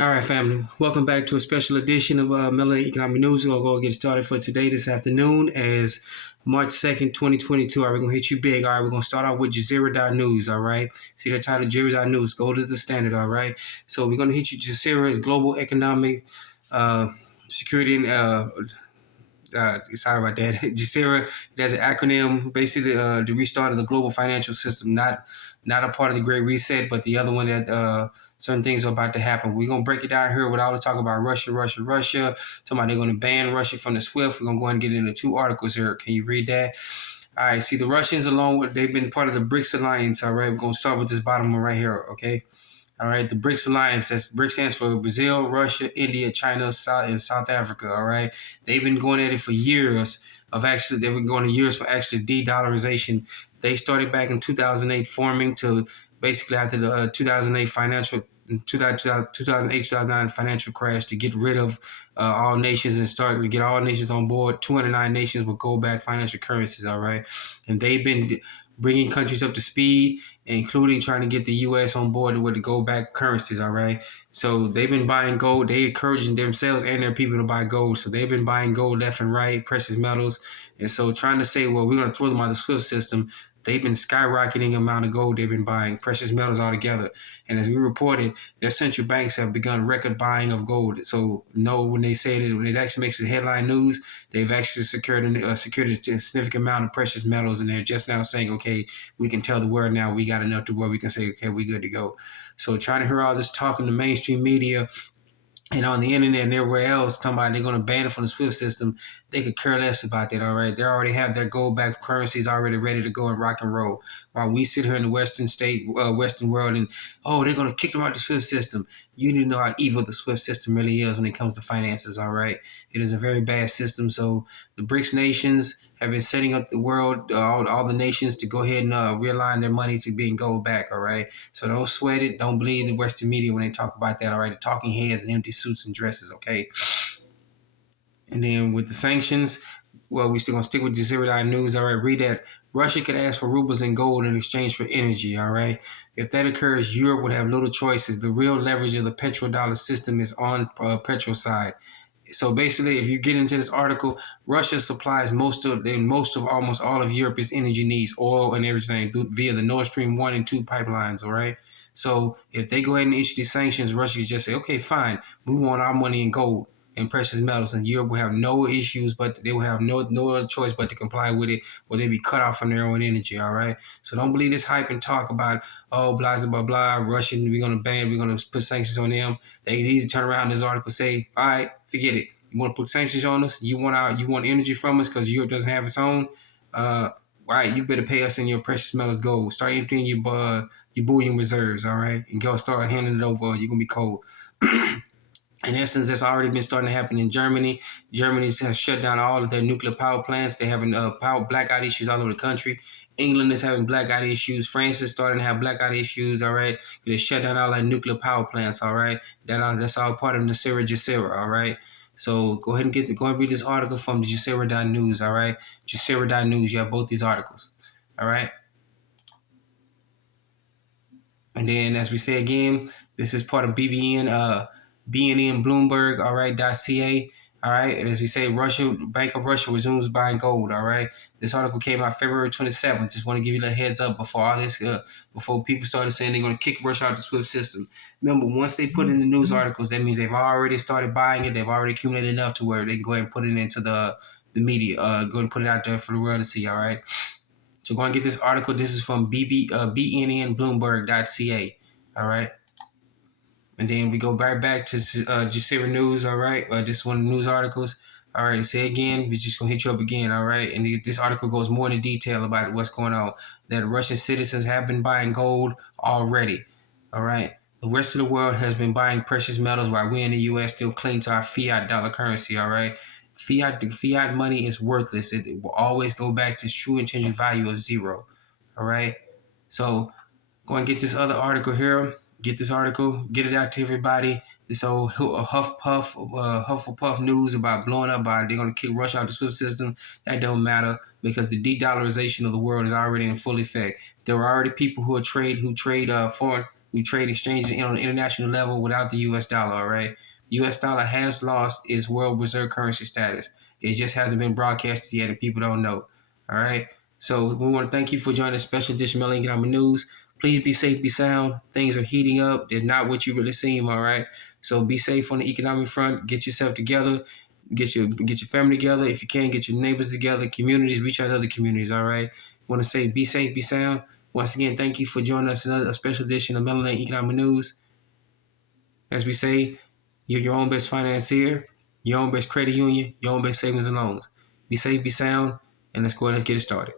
All right, family. Welcome back to a special edition of Melody Economic News. We're going to go get started for today, this afternoon, as March 2nd, 2022. All right, we're going to hit you big. All right, we're going to start out with Jazeera News. All right. See the title, Jazeera News. Gold is the standard. All right. So we're going to hit you Jazeera's global economic security and sorry about that. JSERA, it has an acronym, basically the restart of the global financial system, not a part of the Great Reset, but the other one that certain things are about to happen. We're gonna break it down here with all the talk about Russia. Talking about they're gonna ban Russia from the SWIFT. We're gonna go ahead and get into two articles here. Can you read that? All right. See, the Russians, along with they've been part of the BRICS Alliance. All right. We're gonna start with this bottom one right here. Okay. All right, the BRICS Alliance. That's BRICS stands for Brazil, Russia, India, China, and South Africa. All right, they've been going at it for years. They've been going to years for actually de-dollarization. They started back in 2008, forming to basically after the 2008 financial. 2009 financial crash to get rid of all nations and start to get all nations on board. 209 nations will go back financial currencies, all right? And they've been bringing countries up to speed, including trying to get the U.S. on board with the gold back currencies, all right? So they've been buying gold. They encouraging themselves and their people to buy gold. So they've been buying gold left and right, precious metals. And so trying to say, well, we're going to throw them out of the SWIFT system, they've been skyrocketing the amount of gold they've been buying, precious metals altogether. And as we reported, their central banks have begun record buying of gold. So no, when they say that, when it actually makes the headline news, they've actually secured a significant amount of precious metals, and they're just now saying, okay, we can tell the world now we got enough to where we can say, okay, we good to go. So trying to hear all this talk in the mainstream media and on the internet and everywhere else, talking about they're going to ban it from the SWIFT system, they could care less about that, all right? They already have their gold-backed currencies already ready to go and rock and roll. While we sit here in the Western world, and, oh, they're going to kick them out the SWIFT system. You need to know how evil the SWIFT system really is when it comes to finances, all right? It is a very bad system. So the BRICS nations have been setting up the world, all the nations, to go ahead and realign their money to being gold back, all right? So don't sweat it. Don't believe the Western media when they talk about that, all right? The talking heads and empty suits and dresses, okay? And then with the sanctions, well, we still gonna stick with Jazeera News. All right, read that. Russia could ask for rubles and gold in exchange for energy. All right, if that occurs, Europe would have little choices. The real leverage of the petrodollar system is on petrol side. So basically, if you get into this article, Russia supplies most of almost all of Europe's energy needs, oil and everything, via the Nord Stream 1 and 2 pipelines. All right. So if they go ahead and issue these sanctions, Russia could just say, okay, fine, we want our money in gold and precious metals, and Europe will have no issues, but they will have no other choice but to comply with it, or they be cut off from their own energy. All right. So don't believe this hype and talk about, oh, blah blah blah, Russian, we're gonna put sanctions on them. They can easily turn around this article and say, all right, forget it. You want to put sanctions on us? You want energy from us because Europe doesn't have its own. All right, you better pay us in your precious metals gold. Start emptying your bullion reserves, all right, and go start handing it over. You're gonna be cold. In essence, that's already been starting to happen in Germany. Germany has shut down all of their nuclear power plants. They're having power blackout issues all over the country. England is having blackout issues. France is starting to have blackout issues. All right, they shut down all their nuclear power plants. All right, that's all part of the Jazeera. All right. So go ahead and go and read this article from the Jazeera News. All right, Jazeera News. You have both these articles. All right. And then, as we say again, this is part of BNN Bloomberg, all right, .ca, all right. And as we say, Bank of Russia resumes buying gold, all right. This article came out February 27th. Just want to give you a heads up before all this, before people started saying they're going to kick Russia out the SWIFT system. Remember, once they put in the news articles, that means they've already started buying it. They've already accumulated enough to where they can go ahead and put it into the media, go and put it out there for the world to see, all right. So go and get this article. This is from BNN Bloomberg.ca. All right. And then we go right back to Jazeera News. All right. This is one of the news articles. All right. Say again. We're just going to hit you up again. All right. And this article goes more into detail about what's going on. That Russian citizens have been buying gold already. All right. The rest of the world has been buying precious metals while we in the U.S. still cling to our fiat dollar currency. All right. Fiat money is worthless. It will always go back to its true intrinsic value of zero. All right. So go and get this other article here. Get this article. Get it out to everybody. This old Hufflepuff news about blowing up by they're going to kick Russia out of the SWIFT system. That don't matter because the de-dollarization of the world is already in full effect. There are already people who trade foreign We trade exchanges on an international level without the U.S. dollar. All right, U.S. dollar has lost its world reserve currency status. It just hasn't been broadcasted yet, and people don't know. All right. So we want to thank you for joining this special edition of Melon Economic News. Please be safe, be sound. Things are heating up. They're not what you really seem. All right. So be safe on the economic front. Get yourself together. Get your family together. If you can, get your neighbors together. Communities, reach out to other communities. All right. Want to say be safe, be sound. Once again, thank you for joining us in a special edition of Melanin Economic News. As we say, you're your own best financier, your own best credit union, your own best savings and loans. Be safe, be sound, and let's go ahead and get it started.